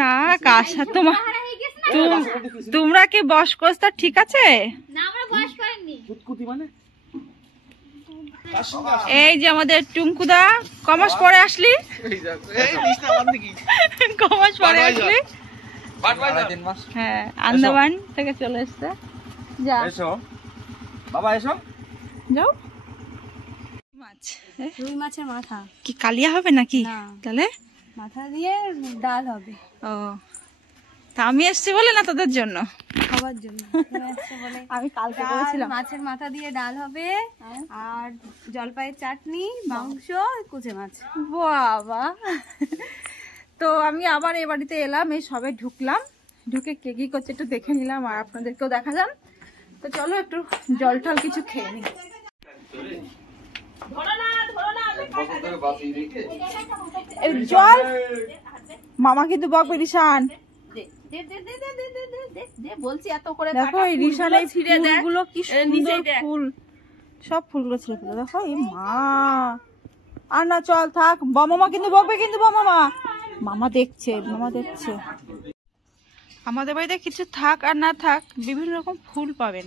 না কার সাথে তোমরা কি বস করছ ঠিক আছে? এই যে আমাদের টুঙ্কুদা কমাস পরে আসলি, কমাস পরে আসলি। হ্যাঁ আন্দামান থেকে চলে এসছে। যা বাবা এসো যাও। মাছ, রুই মাছের মাথা কি কালিয়া হবে নাকি? তাহলে মাথা দিয়ে ডাল হবে। ও তা আমি এসছি বলে না তোদের জন্য খাবার জন্য আমি কালকে বলেছিলাম মাছের মাথা দিয়ে ডাল হবে আর জলপাইয়ের চাটনি, মাংস, কুচে মাছ। বাবা তো আমি আবার এই বাড়িতে এলাম, এই সবে ঢুকলাম, ঢুকে কে কি করছে একটু দেখে নিলাম আর আপনাদেরকেও দেখালাম। তো চলো একটু জল টল কিছু খেয়ে নি। জল মামা কিন্তু বকবে রিশান, বলছি এত করে দেখো এই রিশান এই ফুলগুলো কি সুন্দর ফুল, সব ফুলগুলো ছেড়ে ফেলে দেখো। এই মা আর না চল থাক, মামা কিন্তু বকবে কিন্তু, মামা দেখছে, মামা দেখছে। আমাদের বাড়িতে কিছু থাক আর না থাক বিভিন্ন রকম ফুল পাবেন,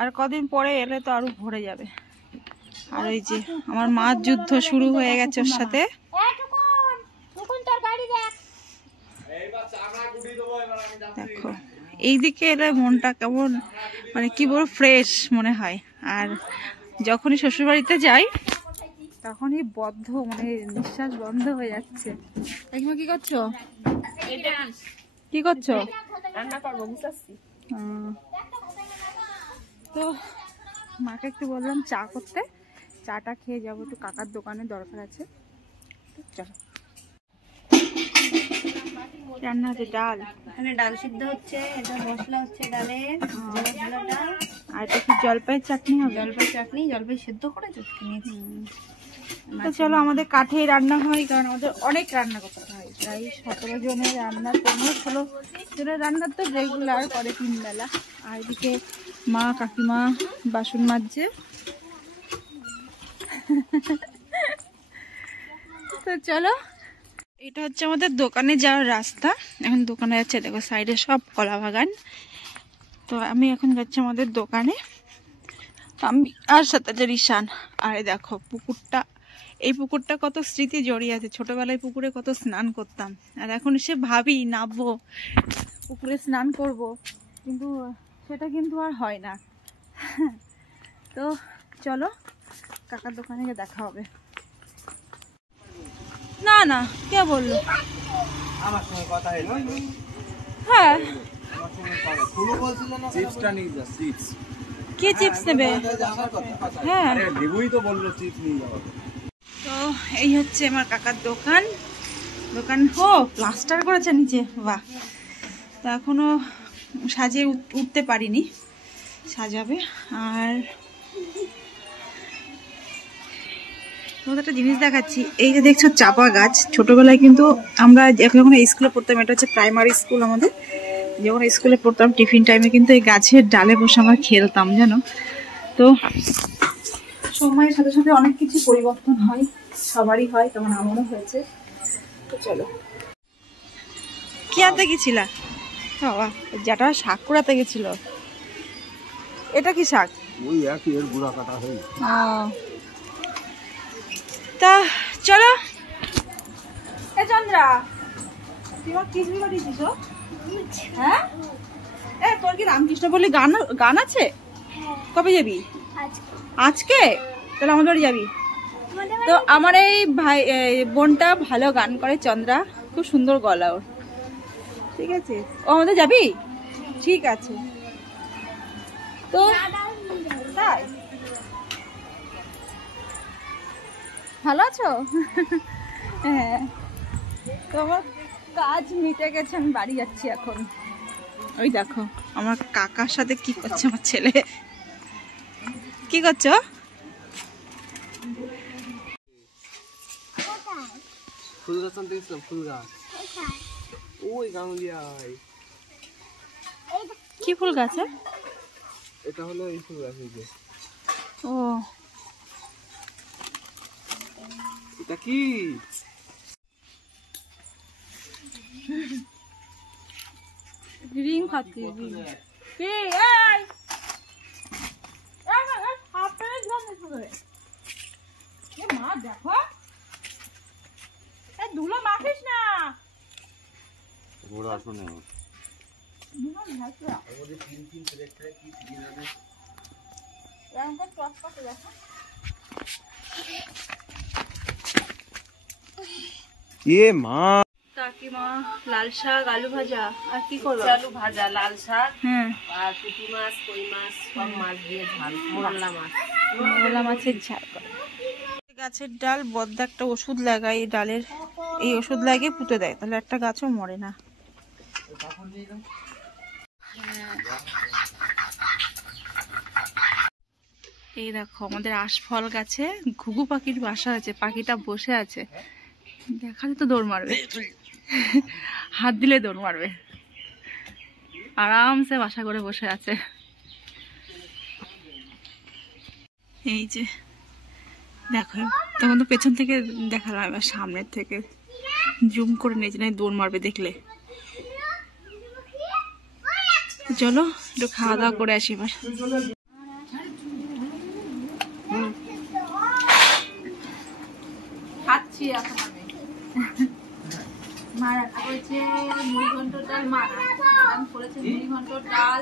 আর কদিন পরে এলে তো আরো ভরে যাবে। আর ওই যে আমার মাছ যুদ্ধ শুরু হয়ে গেছে ওর সাথে। দেখো এইদিকে এলে মনটা কেমন মানে কি বলবো ফ্রেশ মনে হয়, আর যখনই শ্বশুর বাড়িতে যাই তখনই বদ্ধ মানে নিঃশ্বাস বন্ধ হয়ে যাচ্ছে। কাকিমা কি করছো? কি করছো? রান্না করবো বুঝাচ্ছি। তো মাকে একটু বললাম চা করতে, চাটা খেয়ে যাবো, একটু কাকার দোকানে দরকার আছে। চলো রান্না হচ্ছে ডাল, এখানে ডাল সিদ্ধ হচ্ছে, এটা মশলা হচ্ছে ডালের, আর এটা কি জলপাইয়ের চাটনি হবে? জলপাই চাটনি, জলপাই সিদ্ধ করে চটকে নিয়েছি। তো চলো আমাদের কাঠেই রান্না হয়, কারণ আমাদের অনেক রান্না করতে হয়, প্রায় 17 জনের রান্না, 15-16 জনের রান্না তো রেগুলার করে 3 বেলা। আর এদিকে মা কাকিমা বাসন মাজছে। তো চলো এটা হচ্ছে আমাদের দোকানে যাওয়ার রাস্তা, এখন দোকানে যাচ্ছে, দেখো সাইডে সব কলা বাগান। তো আমি এখন যাচ্ছি আমাদের দোকানে, আমি আর সাথে যে রিশান। আর দেখো পুকুরটা, এই পুকুরটা কত স্মৃতি জড়িয়ে আছে, ছোটবেলায় পুকুরে কত স্নান করতাম, আর এখন এসে ভাবি নামবো পুকুরে স্নান করব, কিন্তু সেটা কিন্তু আর হয় না। তো চলো কাকার দোকানে গিয়ে দেখা হবে। না না কে বললো? আমার সঙ্গে কথা হলো। হ্যাঁ চিপসটা নিয়ে যা, চিপস। কি চিপস নেবে? হ্যাঁ দেবুই তো বললো চিপস নিয়ে যাবো। তো এই হচ্ছে আমার কাকার দোকান, দোকান হো প্লাস্টার করেছে নিচে, বাহ। তো এখনো সাজিয়ে উঠতে পারিনি, সাজাবে। আর তোমাদের একটা জিনিস দেখাচ্ছি, এই যে দেখছো চাপা গাছ, ছোটবেলায় কিন্তু আমরা যখন স্কুলে পড়তাম, এটা হচ্ছে প্রাইমারি স্কুল আমাদের, যখন স্কুলে পড়তাম টিফিন টাইমে কিন্তু এই গাছের ডালে বসে আমরা খেলতাম জানো। তো সময়ের সাথে সাথে অনেক কিছু পরিবর্তন হয়, সবারই হয়, তেমন আমারও হয়েছে। তো চলো কি আনতে গেছিলা? বাবা যেটা শাক কুড়াতে গেছিল, এটা কি শাক? ওই একই এর গুঁড়া কাটা হয়ে। তা চলো। এ চন্দ্রা তুই আমার কি ঝুড়ি পাঠিয়েছিস? হ্যাঁ এ তোর কি রামকৃষ্ণ বলে গান আছে? কবে যাবি? আজকে? তাহলে আমাদের বাড়ি যাবি? তো আমার এই ভাই বোনটা ভালো গান করে, চন্দ্রা, খুব সুন্দর গলা ওর, ঠিক আছে? ও আমাদের যাবি? ঠিক আছে। তো তাই ভালো আছো? হ্যাঁ তো আমার কাজ মিটে গেছে, আমি বাড়ি যাচ্ছি এখন। ওই দেখো আমার কাকার সাথে কি করছে আমার ছেলে, কি করছো? ফুল গাছ আনতে গেছিলাম, ফুল গাছ ওই গাঙ্গুলিয়ায়। কি ফুল গাছে? এটা হলো এই ফুল গাছ। ও এটা কি? রিং খাচ্ছি রিং কি মা দেখো ধুলো মাখিস না কাকিমা লাল শাক আলু ভাজা আর কি করবো? আলু ভাজা, লাল শাক হ্যাঁ আর পুঁটি মাছ, কই মাছ, সব মাছ দিয়ে ঝাল, মোরলা মাছ। মোরলা মাছের ঝাল করে। গাছের ডাল বদ্দা একটা ওষুধ লাগায়, এই ডালের এই ওষুধ লাগিয়ে পুঁতে দেয়, তাহলে একটা গাছও মরে না। এই দেখো আমাদের আশফল গাছে ঘুঘু পাখির বাসা আছে, পাখিটা বসে আছে, দেখালে তো দৌড় মারবে, হাত দিলে দৌড় মারবে, আরামসে বাসা করে বসে আছে। এই যে দেখো, তখন তো পেছন থেকে দেখালাম, এবার সামনের থেকে জুম করে নিয়েছে, না দৌড় মারবে দেখলে। চলো একটু খাওয়া দাওয়া করে আসি এবার। খাচ্ছি এখন আমি। মা রান্না করেছে মুড়ি ঘন্টর ডাল, মা রান্না করেছে মুড়ি ঘন্টর ডাল,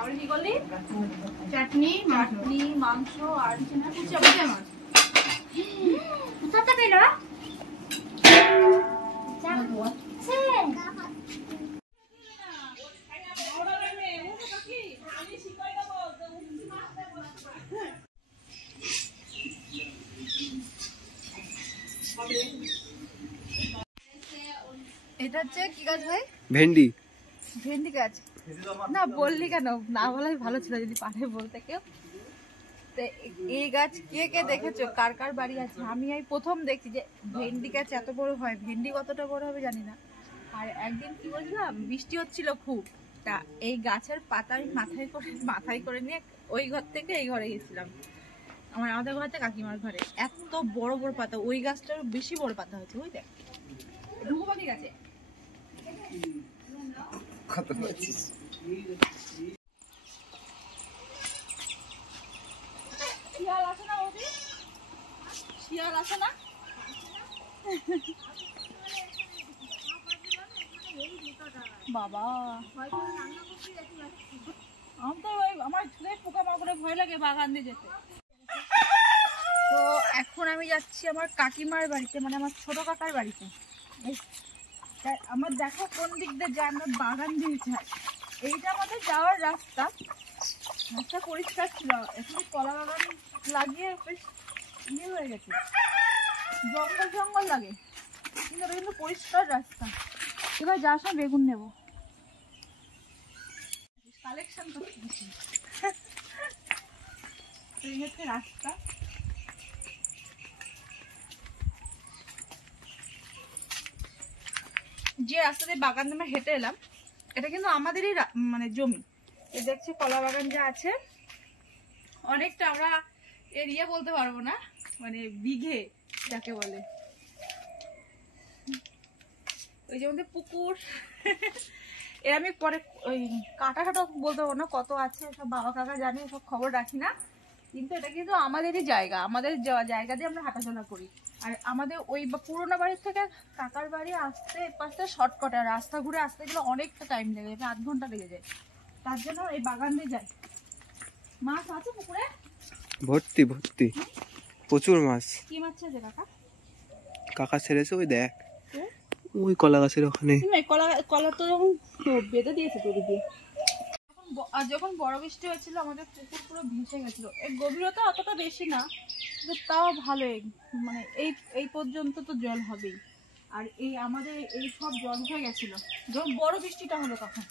আর কি করলি চাটনি, মাংস আর কুচিয়া বুঝে মাছ। কোথাটা পেল? এটা হচ্ছে কি গাছ ভাই? ভেন্ডি। ভেন্ডি গাছ না বললি কেন? না বলাই ভালো ছিল যদি পারে বলতে কেউ। এই গাছ কে কে দেখেছো, কার কার বাড়ি আছে? আমি এই প্রথম দেখছি যে ভেন্ডি গাছ এত বড় হয়। ভেন্ডি কতটা বড় হবে জানি না। আর একদিন কি বলছিলাম, বৃষ্টি হচ্ছিল খুব, তা এই গাছের পাতা আমি মাথায় করে নিয়ে ওই ঘর থেকে এই ঘরে গেছিলাম, আমাদের ঘর থেকে কাকিমার ঘরে। এত বড় বড় পাতা, ওই গাছটার বেশি বড় পাতা হয়েছে। ওই দেখ ঢুকু পাখি গাছে কত পাচ্ছিস? শিয়াল আসে না বৌদি? শিয়াল আসে না? বাবা আমার পোকা মাকড়ে ভয় লাগে বাগান দিয়ে যেতে। তো এখন আমি যাচ্ছি আমার কাকিমার বাড়িতে, মানে আমার ছোট কাকার বাড়িতে। আমার দেখো কোন দিক দিয়ে যায়, আমরা বাগান দিয়ে যাই। এইটা আমাদের যাওয়ার রাস্তা, রাস্তা পরিষ্কার ছিল, এখন কলা বাগান লাগিয়ে বেশ ইয়ে হয়ে গেছে, জঙ্গল জঙ্গল লাগে, কিন্তু এটা কিন্তু পরিষ্কার রাস্তা। এবার যাওয়ার সময় বেগুন নেব, কালেকশন করতে হচ্ছে রাস্তা। যে রাস্তা দিয়ে বাগান আমরা হেঁটে এলাম, এটা কিন্তু আমাদেরই মানে জমি। এ দেখছি কলা বাগান যা আছে অনেকটা, আমরা এরিয়া বলতে পারবো না, মানে বিঘে যাকে বলে। ওই যে আমাদের পুকুর, এর আমি পরে ওই কাটা বলতে পারবো না কত আছে, সব বাবা কাকা জানে, সব খবর রাখি না। কিন্তু এটা কিন্তু আমাদেরই জায়গা, আমাদের জায়গা দিয়ে আমরা হাঁটাচলা করি। আর আমাদের ওই পুরোনো বাড়ির থেকে কাকার বাড়ি আসতে পাশে শর্টকাট, আর রাস্তা ঘুরে আসতে গেলে অনেকটা টাইম লেগে যায়, 8 ঘন্টা লেগে যায়। তার জন্য এই বাগান দিয়ে যাই। মাছ আছে পুকুরে ভর্তি ভর্তি, প্রচুর মাছ। কি মাছ আছে কাকা? কাকা ছেড়েছে ওই দেখ, ওই কলা গাছের ওখানে। কলা তো যখন বেঁধে দিয়েছে তৈরি দিয়ে। যখন বড় বৃষ্টি হয়েছিল আমাদের পুকুর পুরো ভেসে গেছিল। এর গভীরতা অতটা বেশি না, তাও ভালোই, মানে এই পর্যন্ত তো জল হবেই। আর এই আমাদের এই সব জল হয়ে গেছিল যখন বড় বৃষ্টিটা হলো তখন।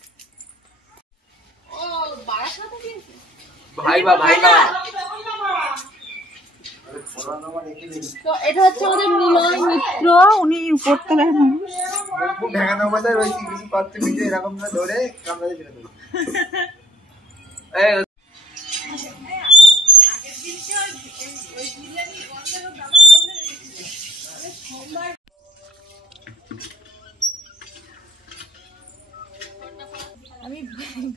ও বারাসাতে দিয়েছে ভাইবা। তো এটা হচ্ছে আমাদের নিলয় মিত্র, উনি উপরতলার মানুষ।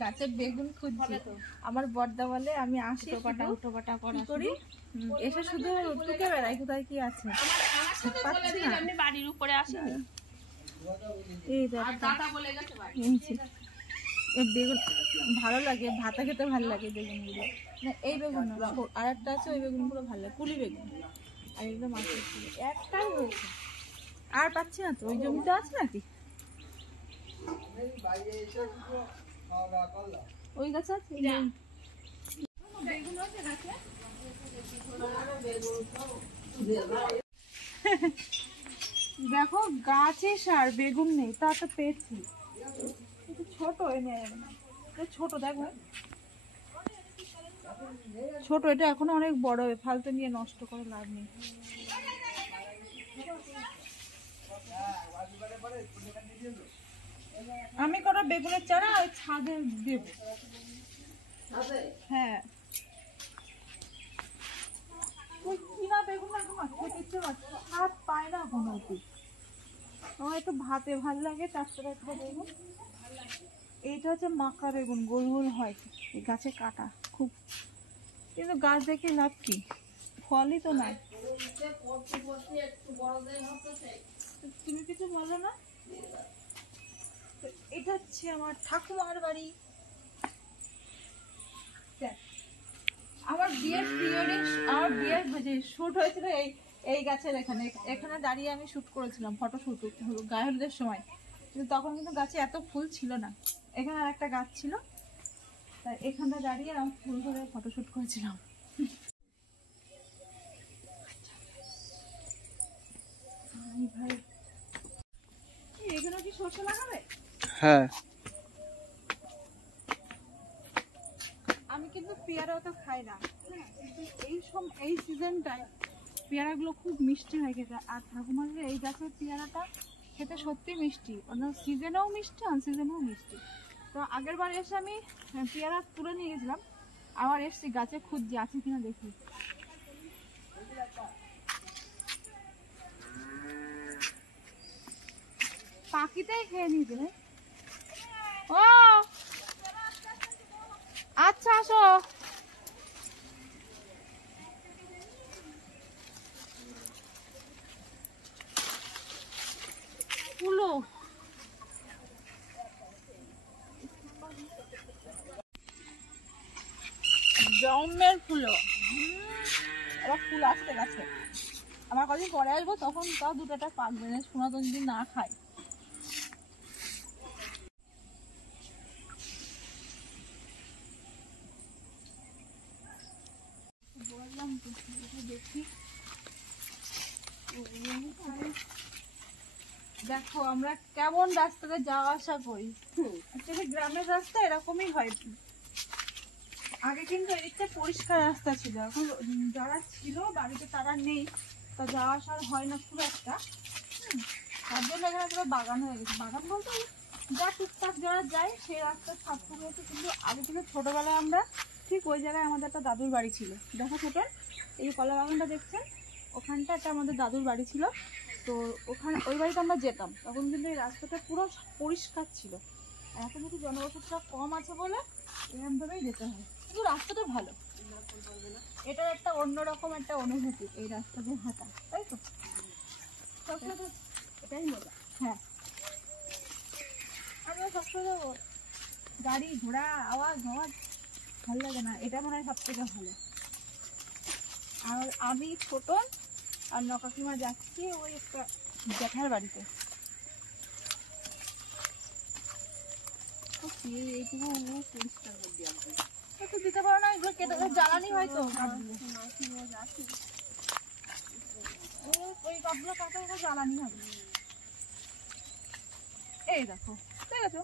গাছে বেগুন খুঁজছি। আমার বড়দা বলে আমি আসি টোপাটা করি, এসে শুধু টুকে বেড়াই কোথায় কি আছে পাচ্ছি না। বাড়ির উপরে আসি এই বেগুন ভালো লাগে, ভাতা খেতে ভালো লাগে বেগুনগুলো। না এই বেগুন না, আর একটা আছে ওই বেগুনগুলো ভালো লাগে, কুলি বেগুন। আর এগুলো মাছের ছিল, একটাই হয়েছে, আর পাচ্ছি না তো। ওই জমিতে আছে নাকি ওই গাছে আছে বেগুন আছে গাছে। দেখো গাছে সার বেগুন নেই, তা তো পেয়েছি ছোট ছোট। দেখো ছোট, এটা এখনো অনেক বড়, ফালতু নিয়ে নষ্ট করে লাভ নেই। আমি কটা বেগুনের চারা ওই ছাদে দেব। হ্যাঁ ওই কিনা বেগুন এখন খেতে ইচ্ছে করছে, হাত পায় না কোনো অতি। আমার একটু ভাতে ভালো লাগে, তারপরে একটা বেগুন। এইটা হচ্ছে মাকা বেগুন, গোল গোল হয়, এই গাছে কাটা খুব, কিন্তু গাছ দেখে লাভ কি, ফলই তো নাই। তুমি কিছু বলো না। এটা হচ্ছে আমার ঠাকুমার বাড়ি। আমার বিয়ের শুট হয়েছিল এই গাছের এখানে দাঁড়িয়ে আমি শুট করেছিলাম, ফটো শুট গায়ে হলুদের সময়। কিন্তু তখন কিন্তু গাছে এত ফুল ছিল না, এখানে আর একটা গাছ ছিল, তাই এখানে দাঁড়িয়ে আমি ফুল ধরে ফটো শুট করেছিলাম। ভাই এখানে কি সরষে লাগাবে? হ্যাঁ আমি কিন্তু পেয়ারা তো খাই না, কিন্তু এই সিজনটায় পেয়ারাগুলো খুব মিষ্টি হয়ে গেছে। আর ঠাকুমার এই গাছের পেয়ারাটা খেতে সত্যি মিষ্টি, অন্য সিজনেও মিষ্টি, আনসিজনেও মিষ্টি। তো আগের বার এসে আমি পেয়ারা তুলে নিয়ে গেছিলাম, আবার এসছি গাছে খুঁজছি আছে কিনা দেখি। পাখিতেই খেয়ে নিয়েছে। ও আচ্ছা আসো। ফুলো জমের ফুলো, এবার ফুল আসতে গেছে। আমার কদিন পরে আসবো, তখন তাও দুটোটা পাকবে না, সোনা তো যদি না খায়। বললাম তো দেখি। দেখো আমরা কেমন রাস্তাতে যাওয়া আসা করি, অ্যাকচুয়ালি গ্রামের রাস্তা এরকমই হয়। আগে কিন্তু এদিকটা পরিষ্কার রাস্তা ছিল, এখন যারা ছিল বাড়িতে তারা নেই, তো যাওয়া আসা হয় না খুব একটা। তার জন্য এখানে পুরো বাগান হয়ে গেছে। বাগান বলতে যা টুকটাক যারা যায় সেই রাস্তা সাফ হয়েছে। কিন্তু আগে থেকে ছোটবেলায় আমরা ঠিক ওই জায়গায় আমাদের একটা দাদুর বাড়ি ছিল। দেখো ছোটো এই যে কলা বাগানটা দেখছেন, ওখানটা একটা আমাদের দাদুর বাড়ি ছিল। তো ওখানে ওই বাড়িতে আমরা যেতাম, তখন কিন্তু এই রাস্তাটা পুরো পরিষ্কার ছিল। এখন যদি জনবসতিটা কম আছে বলে এরকমভাবেই যেতে হয়, কিন্তু রাস্তাটা ভালো। এটার একটা অন্যরকম একটা অনুভূতি এই রাস্তা দিয়ে হাঁটা, তাই তো? এটাই মজা। হ্যাঁ আমরা সবসময় গাড়ি ঘোড়া আওয়াজ ভালো লাগে না, এটা মনে হয় সব থেকে ভালো। আর আমি ছোট আর নকাকিমা যাচ্ছি ওই একটা জ্যাঠার বাড়িতে। এইটুকু পরিষ্কার করে দিয়ে দিতে পারো না, এগুলো কেটে জ্বালানি হয়তো ওই কাপগুলো কাটা জ্বালানি হবে। এই দেখো দেখেছো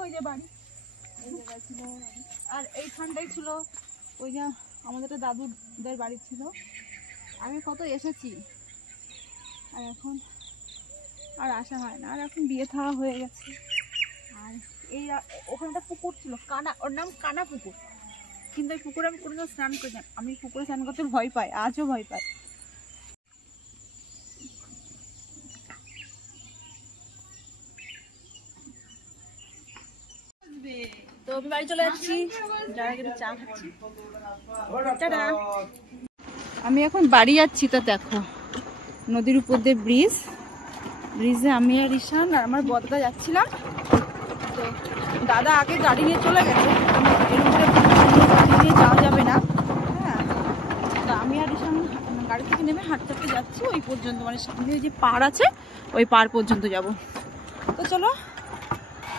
ওই যে বাড়ি, এই জায়গায় ছিল। আর এইখানটাই ছিল ওই যে আমাদের একটা দাদুদের বাড়ি ছিল। আমি কত এসেছি, আর এখন আর আসা হয় না। আর এখন বিয়ে থাওয়া হয়ে গেছে। আর এই ওখানে একটা পুকুর ছিল, ওর নাম কানা পুকুর। কিন্তু ওই পুকুরে আমি কোনোদিন স্নান করি না, আমি পুকুরে স্নান করতে ভয় পাই, আজও ভয় পাই। তো আমি বাড়ি চলে যাচ্ছি, যারা কিন্তু চা খাচ্ছি। টাটা। আমি এখন বাড়ি যাচ্ছি, তো দেখো নদীর উপর দিয়ে ব্রিজে আমি আর ঈশান আর আমার বড়দা যাচ্ছিলাম। তো দাদা আগে গাড়ি নিয়ে চলে গেছে, এর উপরে গাড়ি নিয়ে যাওয়া যাবে না। হ্যাঁ, তো আমি আর ঈশান গাড়ি থেকে নেমে হাঁটতে হাঁটতে যাচ্ছি ওই পর্যন্ত, মানে সামনে যে পাড় আছে ওই পাড় পর্যন্ত যাব। তো চলো,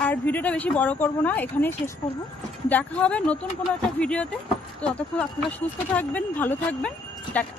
আর ভিডিওটা বেশি বড় করব না, এখানেই শেষ করব। দেখা হবে নতুন কোনো একটা ভিডিওতে। তো ততক্ষণ আপনারা সুস্থ থাকবেন, ভালো থাকবেন, টাটা।